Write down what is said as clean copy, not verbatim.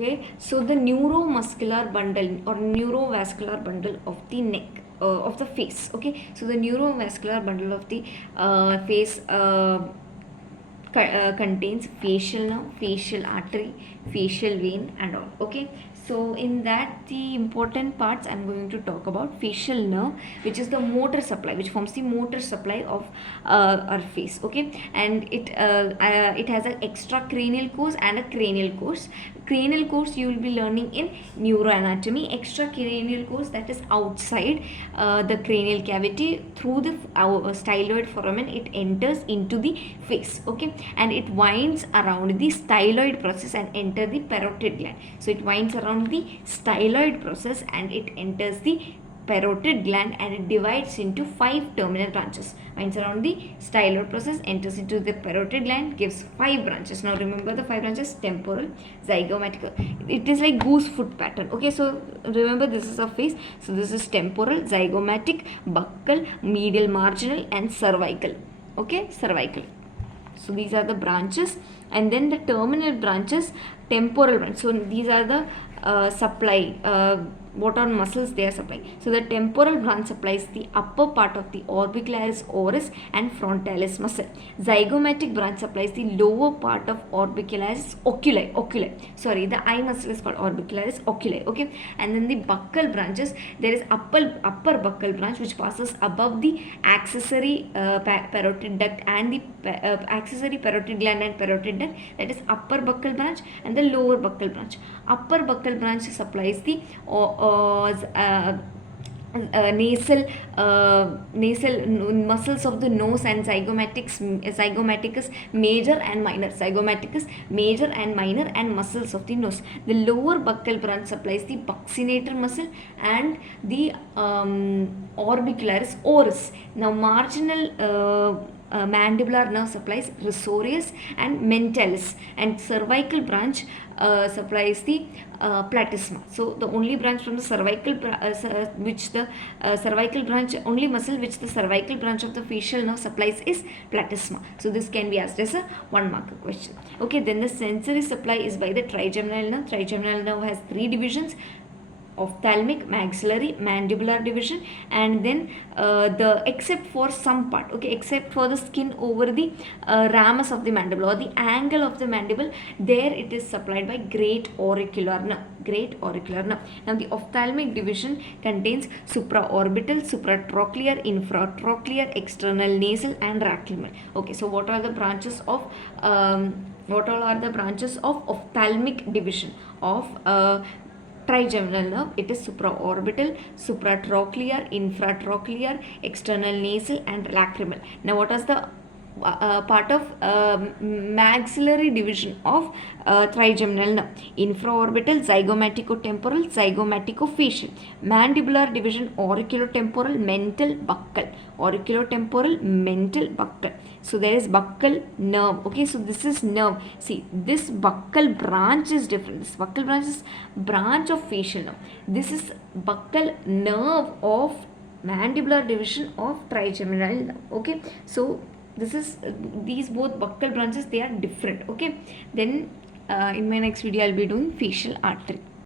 Okay, so the neuromuscular bundle or neurovascular bundle of the neck, of the face. Okay, so the neurovascular bundle of the face contains facial nerve, facial artery, facial vein and all. Okay, so in that the important parts I'm going to talk about facial nerve, which is the motor supply, which forms the motor supply of our face. Okay, and it has an extracranial course and a cranial course. Cranial course you will be learning in neuroanatomy. Extracranial course, that is outside the cranial cavity through the styloid foramen, it enters into the face. Okay, and it winds around the styloid process and enter the parotid gland. So it winds around the styloid process and it enters the parotid gland and it divides into 5 terminal branches. Winds around the styloid process, enters into the parotid gland, gives 5 branches. Now remember the 5 branches: temporal, zygomatic. It is like goose foot pattern. Okay, so remember this is a face. So this is temporal, zygomatic, buccal, medial marginal and cervical. Okay, cervical. So these are the branches, and then the terminal branches, temporal branch. So these are the what are muscles they are supplying. So the temporal branch supplies the upper part of the orbicularis oris and frontalis muscle. Zygomatic branch supplies the lower part of orbicularis oculi. Sorry, the eye muscle is called orbicularis oculi. Okay, and then the buccal branches, there is upper buccal branch which passes above the accessory parotid duct and the accessory parotid gland and parotid duct, that is upper buccal branch, and the lower buccal branch. Upper buccal branch supplies the nasal muscles of the nose and zygomaticus major and minor. Zygomaticus major and minor and muscles of the nose. The lower buccal branch supplies the buccinator muscle and the orbicularis oris. Now marginal mandibular nerve supplies risorius and mentalis, and cervical branch supplies the platysma. So the only branch from the cervical cervical branch, only muscle which the cervical branch of the facial nerve supplies is platysma. So this can be asked as a 1 mark question. Okay, then the sensory supply is by the trigeminal nerve. Trigeminal nerve has 3 divisions: ophthalmic, maxillary, mandibular division, and then except for some part, okay, except for the skin over the ramus of the mandible or the angle of the mandible, there it is supplied by great auricular nerve. Now the ophthalmic division contains supraorbital, supratrochlear, infratrochlear, external nasal and lacrimal. Okay, so what are the branches of ophthalmic division of trigeminal nerve? It is supraorbital, supratrochlear, infratrochlear, external nasal and lacrimal. Now what is the part of maxillary division of trigeminal nerve? Infraorbital, zygomatico-temporal, zygomatico-facial. Mandibular division, auriculotemporal, mental, buccal. Auriculotemporal, mental, buccal. So there is buccal nerve. Okay, so this is nerve. See, this buccal branch is different. This buccal branch is branch of facial nerve. This is buccal nerve of mandibular division of trigeminal nerve. Okay, so this is these both buccal branches, they are different. Okay, then in my next video I'll be doing facial artery.